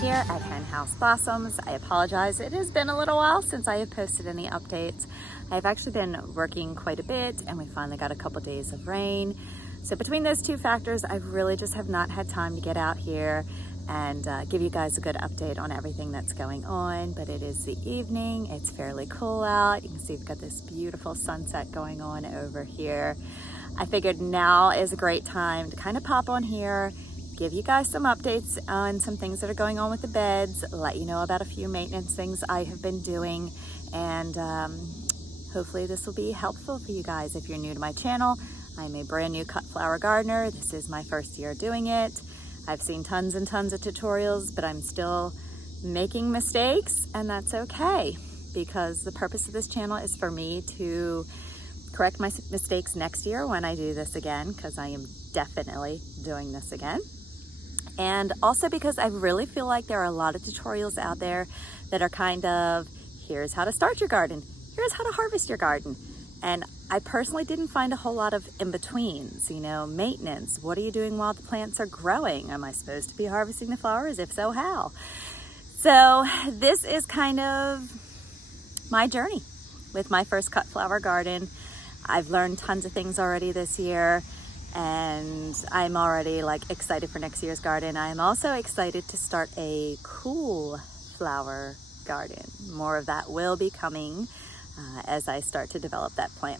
Here at Hen House Blossoms. I apologize, it has been a little while since I have posted any updates. I've actually been working quite a bit and we finally got a couple days of rain. So between those two factors, I really just have not had time to get out here and give you guys a good update on everything that's going on. But it is the evening, it's fairly cool out. You can see we've got this beautiful sunset going on over here. I figured now is a great time to kind of pop on here, give you guys some updates on some things that are going on with the beds, let you know about a few maintenance things I have been doing, and hopefully this will be helpful for you guys. If you're new to my channel, I'm a brand new cut flower gardener. This is my first year doing it. I've seen tons and tons of tutorials, but I'm still making mistakes, and that's okay, because the purpose of this channel is for me to correct my mistakes next year when I do this again, because I am definitely doing this again. And also because I really feel like there are a lot of tutorials out there that are kind of, here's how to start your garden, here's how to harvest your garden. And I personally didn't find a whole lot of in-betweens, you know, maintenance. What are you doing while the plants are growing? Am I supposed to be harvesting the flowers? If so, how? So this is kind of my journey with my first cut flower garden. I've learned tons of things already this year, and I'm already like excited for next year's garden. I'm also excited to start a cool flower garden. More of that will be coming as I start to develop that plan.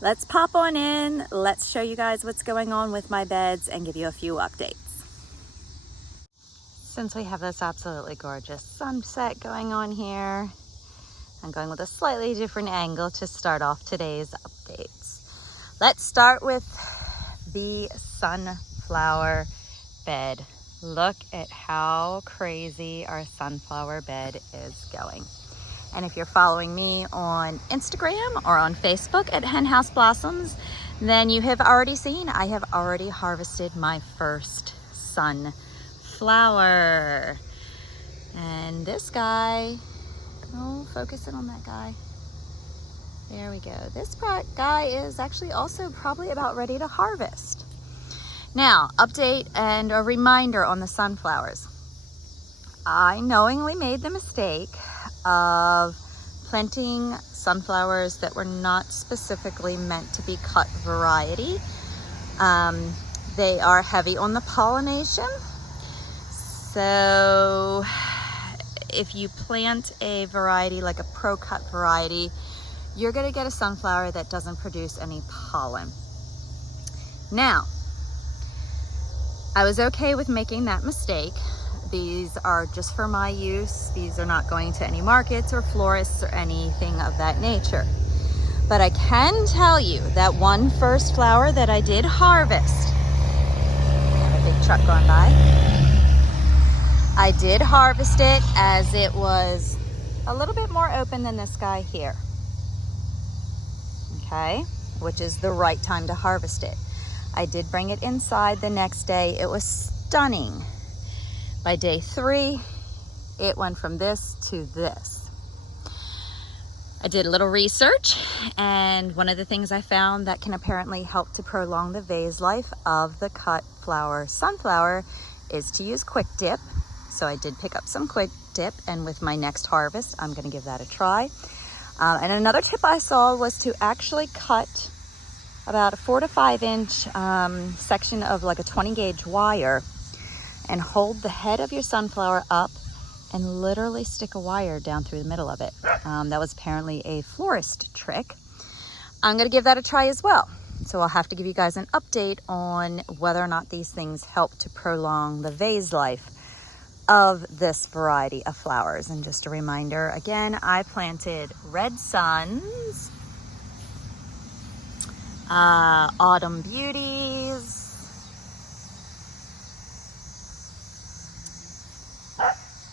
Let's pop on in. Let's show you guys what's going on with my beds and give you a few updates. Since we have this absolutely gorgeous sunset going on here, I'm going with a slightly different angle to start off today's updates. Let's start with the sunflower bed. Look at how crazy our sunflower bed is going. And if you're following me on Instagram or on Facebook at Hen House Blossoms, then you have already seen I have already harvested my first sunflower. And this guy, oh, focus in on that guy. There we go. This guy is actually also probably about ready to harvest. Now, update and a reminder on the sunflowers. I knowingly made the mistake of planting sunflowers that were not specifically meant to be cut variety. They are heavy on the pollination. So if you plant a variety like a pro cut variety, you're gonna get a sunflower that doesn't produce any pollen. Now, I was okay with making that mistake. These are just for my use. These are not going to any markets or florists or anything of that nature. But I can tell you that one first flower that I did harvest, I have a big truck going by. I did harvest it as it was a little bit more open than this guy here. Okay, which is the right time to harvest it. I did bring it inside the next day. It was stunning. By day 3, it went from this to this. I did a little research, and one of the things I found that can apparently help to prolong the vase life of the cut flower sunflower is to use quick dip. So I did pick up some quick dip, and with my next harvest, I'm gonna give that a try. And another tip I saw was to actually cut about a 4 to 5 inch section of like a 20 gauge wire and hold the head of your sunflower up and literally stick a wire down through the middle of it. That was apparently a florist trick. I'm gonna give that a try as well. So I'll have to give you guys an update on whether or not these things help to prolong the vase life of this variety of flowers. And just a reminder, again, I planted Red Suns, Autumn Beauties,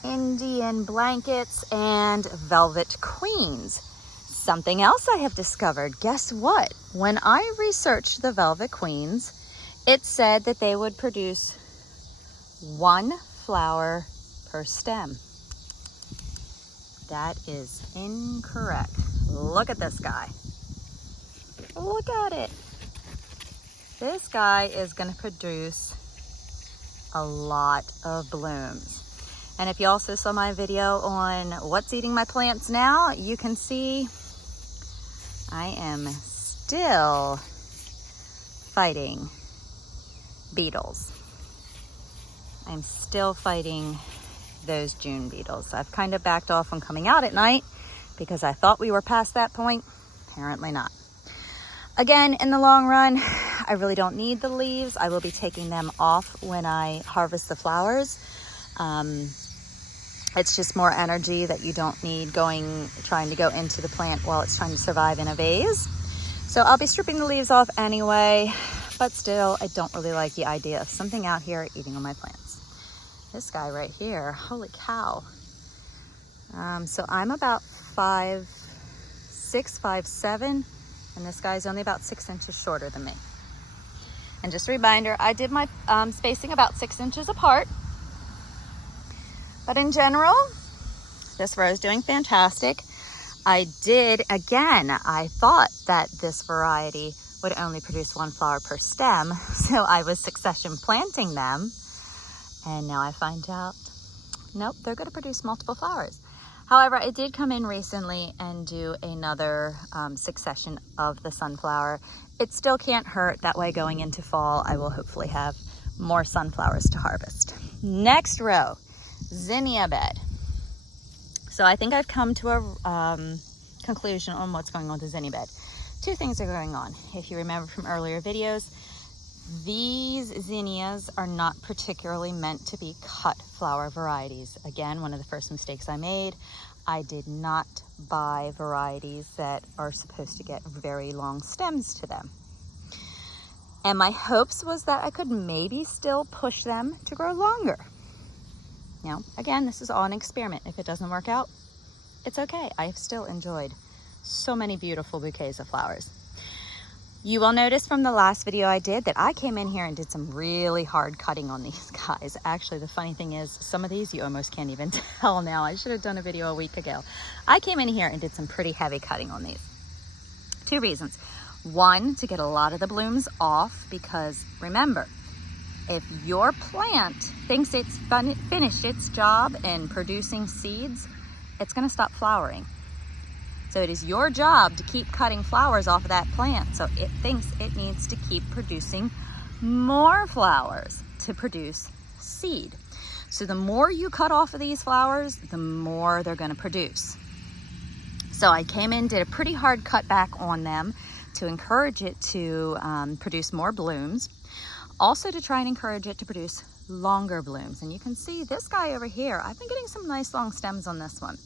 Indian Blankets, and Velvet Queens. Something else I have discovered, guess what? When I researched the Velvet Queens, it said that they would produce 1 flower per stem. That is incorrect. look at this guy. Look at it. This guy is going to produce a lot of blooms. And if you also saw my video on what's eating my plants now, you can see I am still fighting beetles. I'm still fighting those June beetles. I've kind of backed off on coming out at night because I thought we were past that point. Apparently not. Again, in the long run, I really don't need the leaves. I will be taking them off when I harvest the flowers. It's just more energy that you don't need trying to go into the plant while it's trying to survive in a vase. So I'll be stripping the leaves off anyway, but still, I don't really like the idea of something out here eating on my plants. This guy right here, holy cow. So I'm about 5'6", 5'7", and this guy's only about 6 inches shorter than me. And just a reminder, I did my spacing about 6 inches apart. But in general, this row is doing fantastic. I thought that this variety would only produce 1 flower per stem, so I was succession planting them. And now I find out, nope, they're gonna produce multiple flowers. However, I did come in recently and do another succession of the sunflower. It still can't hurt. That way going into fall, I will hopefully have more sunflowers to harvest. Next row, zinnia bed. So I think I've come to a conclusion on what's going on with the zinnia bed. 2 things are going on. If you remember from earlier videos, these zinnias are not particularly meant to be cut flower varieties. Again, one of the first mistakes I made, I did not buy varieties that are supposed to get very long stems to them. And my hopes was that I could maybe still push them to grow longer. Now, again, this is all an experiment. If it doesn't work out, it's okay. I've still enjoyed so many beautiful bouquets of flowers. You will notice from the last video I did that I came in here and did some really hard cutting on these guys. Actually, the funny thing is, some of these you almost can't even tell now. I should have done a video a week ago. I came in here and did some pretty heavy cutting on these. 2 reasons. 1, to get a lot of the blooms off, because remember, if your plant thinks it's finished its job in producing seeds, it's going to stop flowering. So it is your job to keep cutting flowers off of that plant. So it thinks it needs to keep producing more flowers to produce seed. So the more you cut off of these flowers, the more they're going to produce. So I came in, did a pretty hard cut back on them to encourage it to produce more blooms. Also to try and encourage it to produce longer blooms. And you can see this guy over here, I've been getting some nice long stems on this one.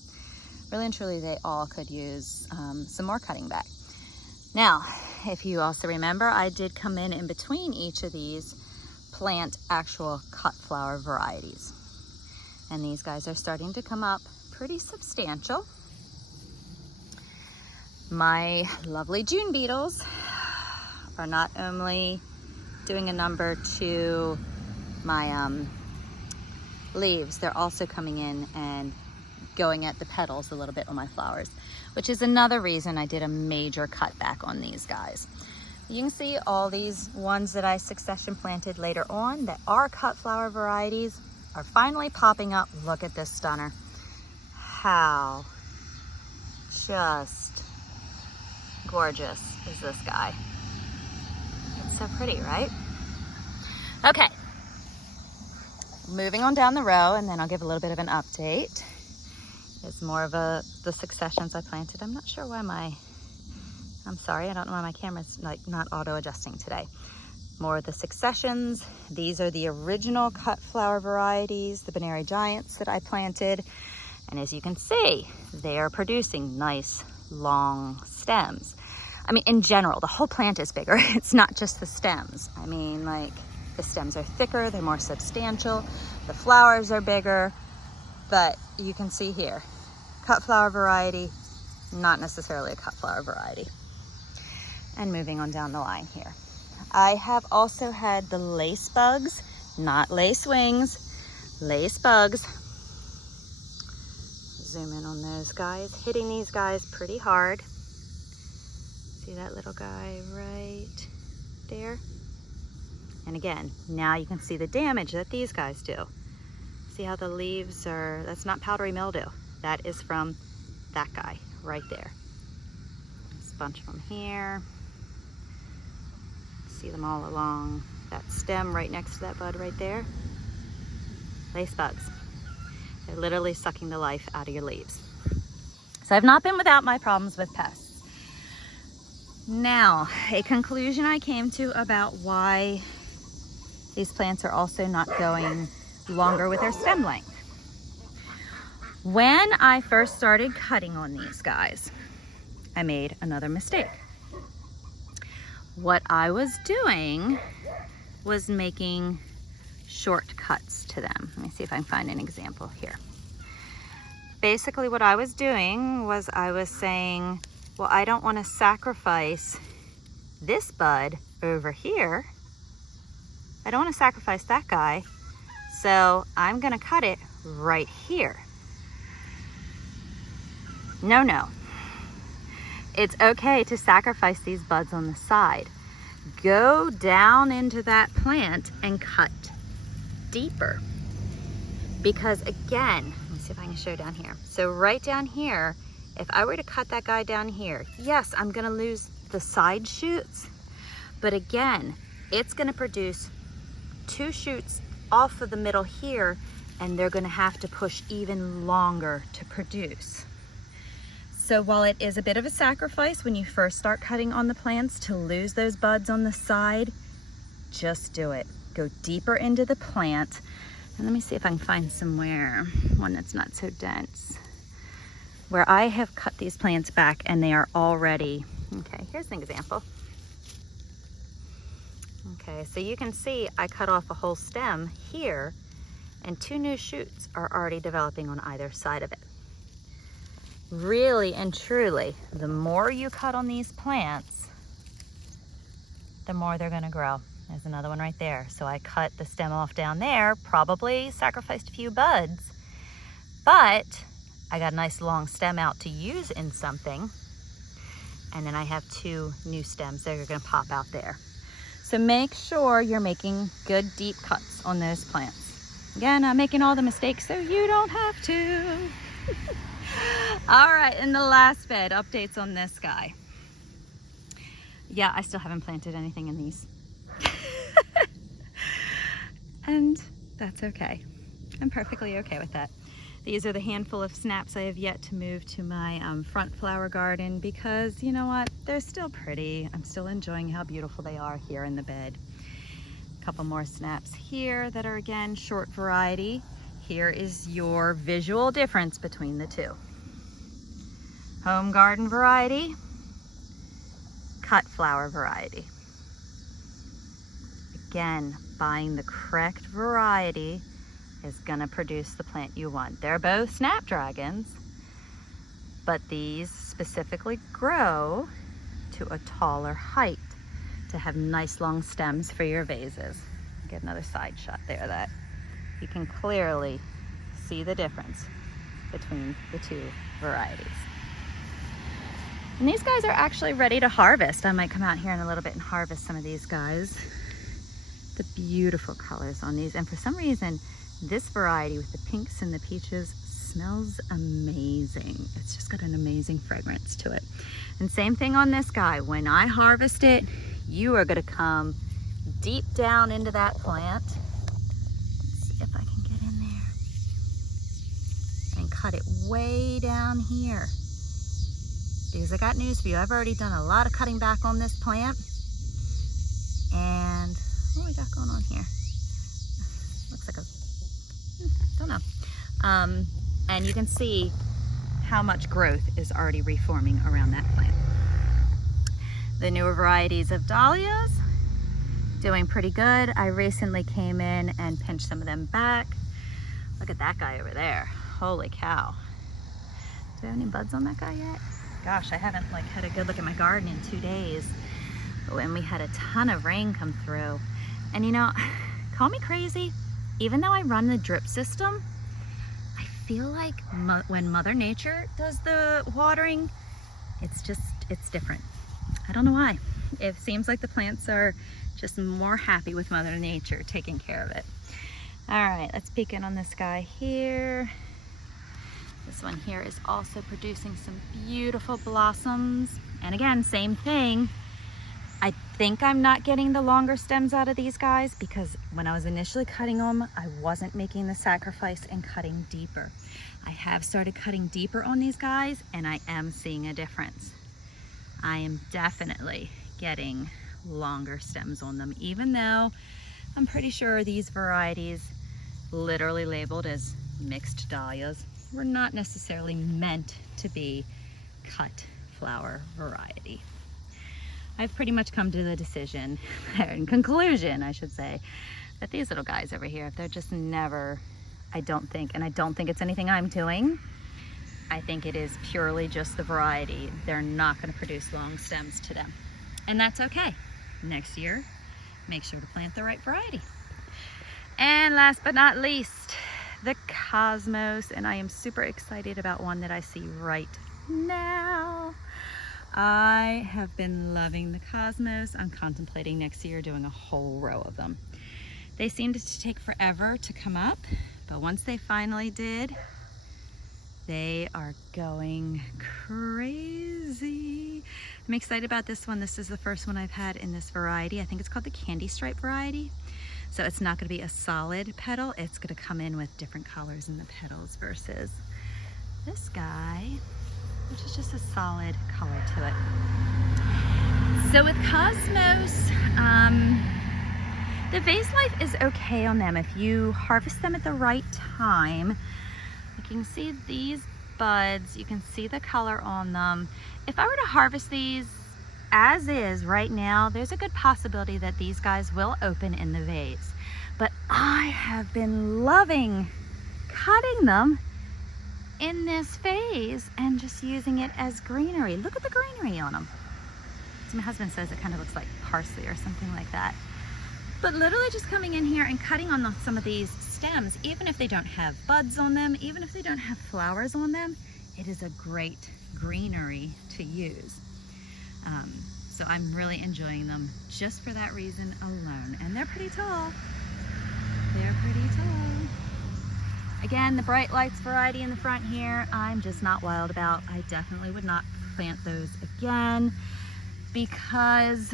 Really and truly, they all could use some more cutting back. Now, if you also remember, I did come in between each of these plant actual cut flower varieties. And these guys are starting to come up pretty substantial. My lovely June beetles are not only doing a number to my leaves, they're also coming in and going at the petals a little bit on my flowers, which is another reason I did a major cutback on these guys. You can see all these ones that I succession planted later on that are cut flower varieties are finally popping up. Look at this stunner. How just gorgeous is this guy? It's so pretty, right? Okay, moving on down the row, and then I'll give a little bit of an update. It's more of the successions I planted. I'm not sure why I'm sorry, I don't know why my camera's not auto adjusting today. More of the successions. These are the original cut flower varieties, the Greenery Giants that I planted. And as you can see, they are producing nice long stems. I mean, in general, the whole plant is bigger. It's not just the stems. I mean, like, the stems are thicker, they're more substantial, the flowers are bigger. But you can see here, cut flower variety, not necessarily a cut flower variety. And moving on down the line here. I have also had the lace bugs, not lace wings, lace bugs. zoom in on those guys. Hitting these guys pretty hard. See that little guy right there? And again, now you can see the damage that these guys do. See how the leaves are, that's not powdery mildew. That is from that guy right there. There's a bunch of them here. See them all along that stem right next to that bud right there. Lace bugs. They're literally sucking the life out of your leaves. So I've not been without my problems with pests. Now, a conclusion I came to about why these plants are also not going longer with their stem length. When I first started cutting on these guys, I made another mistake. What I was doing was making shortcuts to them. Let me see if I can find an example here. Basically what I was doing was I was saying, well, I don't want to sacrifice this bud over here. I don't want to sacrifice that guy, so I'm going to cut it right here. No. It's okay to sacrifice these buds on the side. Go down into that plant and cut deeper. Because again, let me see if I can show down here. So right down here, if I were to cut that guy down here, yes, I'm gonna lose the side shoots, but again, it's gonna produce 2 shoots off of the middle here, and they're gonna have to push even longer to produce. So while it is a bit of a sacrifice when you first start cutting on the plants to lose those buds on the side, just do it. Go deeper into the plant. And let me see if I can find somewhere, one that's not so dense, where I have cut these plants back and they are already, okay, here's an example. Okay, so you can see I cut off a whole stem here and 2 new shoots are already developing on either side of it. Really and truly, the more you cut on these plants, the more they're gonna grow. There's another one right there. So I cut the stem off down there, probably sacrificed a few buds, but I got a nice long stem out to use in something. And then I have 2 new stems that are gonna pop out there. So make sure you're making good deep cuts on those plants. Again, I'm making all the mistakes so you don't have to. All right, in the last bed, updates on this guy. Yeah, I still haven't planted anything in these. And that's okay. I'm perfectly okay with that. These are the handful of snaps I have yet to move to my front flower garden because you know what? They're still pretty. I'm still enjoying how beautiful they are here in the bed. A couple more snaps here that are again short variety. Here is your visual difference between the two. Home garden variety, cut flower variety. Again, buying the correct variety is gonna produce the plant you want. They're both snapdragons, but these specifically grow to a taller height to have nice long stems for your vases. Get another side shot there that you can clearly see the difference between the 2 varieties. And these guys are actually ready to harvest. I might come out here in a little bit and harvest some of these guys. The beautiful colors on these. And for some reason, this variety with the pinks and the peaches smells amazing. It's just got an amazing fragrance to it. And same thing on this guy. When I harvest it, you are gonna come deep down into that plant. Let's see if I can get in there. And cut it way down here. Because I got news for you. I've already done a lot of cutting back on this plant. And what do we got going on here? Looks like a, don't know. And you can see how much growth is already reforming around that plant. The newer varieties of dahlias, doing pretty good. I recently came in and pinched some of them back. Look at that guy over there. Holy cow. Do I have any buds on that guy yet? Gosh, I haven't had a good look at my garden in 2 days. When we had a ton of rain come through. And you know, call me crazy, even though I run the drip system, I feel like when Mother Nature does the watering, it's different. I don't know why. It seems like the plants are just more happy with Mother Nature taking care of it. All right, let's peek in on this guy here. This one here is also producing some beautiful blossoms. And again, same thing. I think I'm not getting the longer stems out of these guys because when I was initially cutting them, I wasn't making the sacrifice and cutting deeper. I have started cutting deeper on these guys and I am seeing a difference. I am definitely getting longer stems on them, even though I'm pretty sure these varieties, literally labeled as mixed dahlias, were not necessarily meant to be cut flower variety. I've pretty much come to the decision, in conclusion, I should say, that these little guys over here, they're just never, I don't think it's anything I'm doing. I think it is purely just the variety. They're not going to produce long stems to them. And that's okay. Next year, make sure to plant the right variety. And last but not least, the cosmos. And I am super excited about one that I see right now. I have been loving the cosmos. I'm contemplating next year doing a whole row of them. They seemed to take forever to come up, but once they finally did, they are going crazy. I'm excited about this one. This is the first one I've had in this variety. I think it's called the candy stripe variety. So it's not going to be a solid petal. It's going to come in with different colors in the petals versus this guy, which is just a solid color to it. So with cosmos, the vase life is okay on them if you harvest them at the right time. You can see these buds, you can see the color on them. If I were to harvest these as is right now, there's a good possibility that these guys will open in the vase. But I have been loving cutting them in this vase and just using it as greenery. Look at the greenery on them. So my husband says it kind of looks like parsley or something like that. But literally just coming in here and cutting on some of these stems, even if they don't have buds on them, even if they don't have flowers on them, it is a great greenery to use. So I'm really enjoying them just for that reason alone. And they're pretty tall. They're pretty tall. Again, the bright lights variety in the front here, I'm just not wild about. I definitely would not plant those again because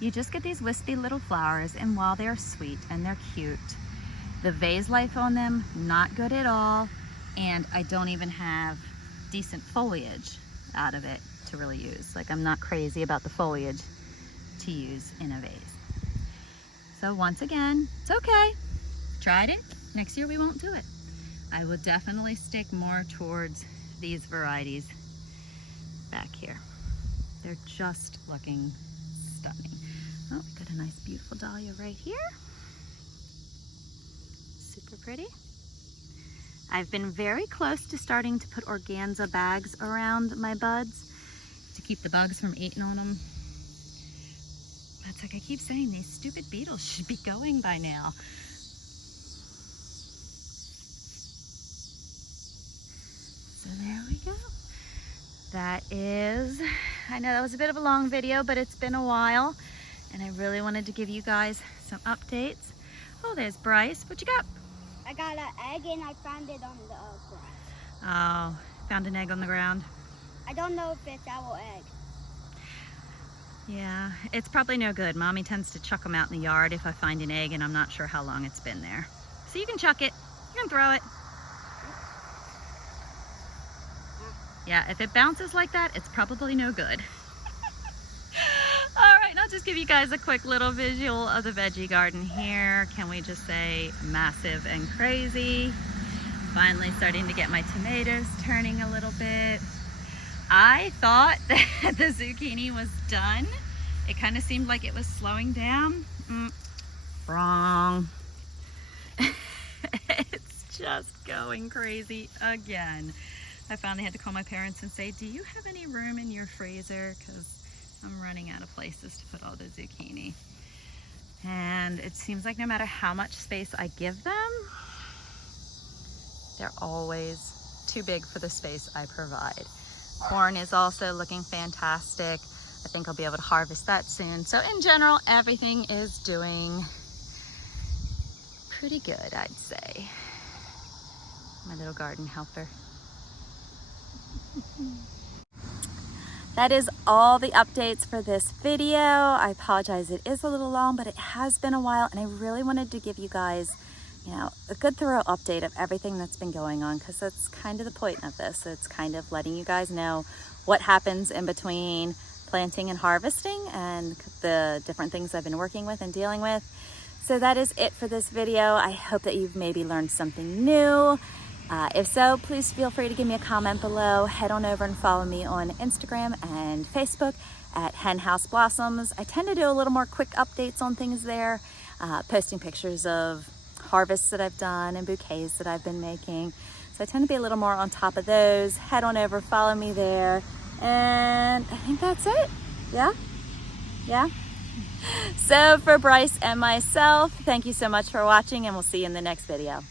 you just get these wispy little flowers, and while they're sweet and they're cute, the vase life on them, not good at all, and I don't even have decent foliage out of it to really use. Like, I'm not crazy about the foliage to use in a vase. So once again, it's okay. Tried it. Next year we won't do it. I will definitely stick more towards these varieties back here. They're just looking stunning. Oh, we got a nice beautiful dahlia right here. Super pretty. I've been very close to starting to put organza bags around my buds to keep the bugs from eating on them. But it's like I keep saying, these stupid beetles should be going by now. So there we go. That is, I know that was a bit of a long video, but it's been a while and I really wanted to give you guys some updates. Oh, there's Bryce. What you got? I got an egg and I found it on the ground. Oh, found an egg on the ground. I don't know if it's our egg. Yeah, it's probably no good. Mommy tends to chuck them out in the yard if I find an egg and I'm not sure how long it's been there. So you can chuck it, you can throw it. Yeah, if it bounces like that, it's probably no good. All right, and I'll just give you guys a quick little visual of the veggie garden here. Can we just say massive and crazy? Finally starting to get my tomatoes turning a little bit. I thought that the zucchini was done. It kind of seemed like it was slowing down. Wrong. It's just going crazy again. I finally had to call my parents and say, do you have any room in your freezer? Because I'm running out of places to put all the zucchini. And it seems like no matter how much space I give them, They're always too big for the space I provide. Corn is also looking fantastic. I think I'll be able to harvest that soon. So in general, everything is doing pretty good, I'd say. My little garden helper. That is all the updates for this video. I apologize, it is a little long, but it has been a while, and I really wanted to give you guys, you know, a good thorough update of everything that's been going on, because that's kind of the point of this. It's kind of letting you guys know what happens in between planting and harvesting and the different things I've been working with and dealing with. So that is it for this video. I hope that you've maybe learned something new. If so, please feel free to give me a comment below. Head on over and follow me on Instagram and Facebook at Hen House Blossoms. I tend to do a little more quick updates on things there, posting pictures of harvests that I've done and bouquets that I've been making. So I tend to be a little more on top of those. Head on over, follow me there. And I think that's it. Yeah. So for Bryce and myself, thank you so much for watching, and we'll see you in the next video.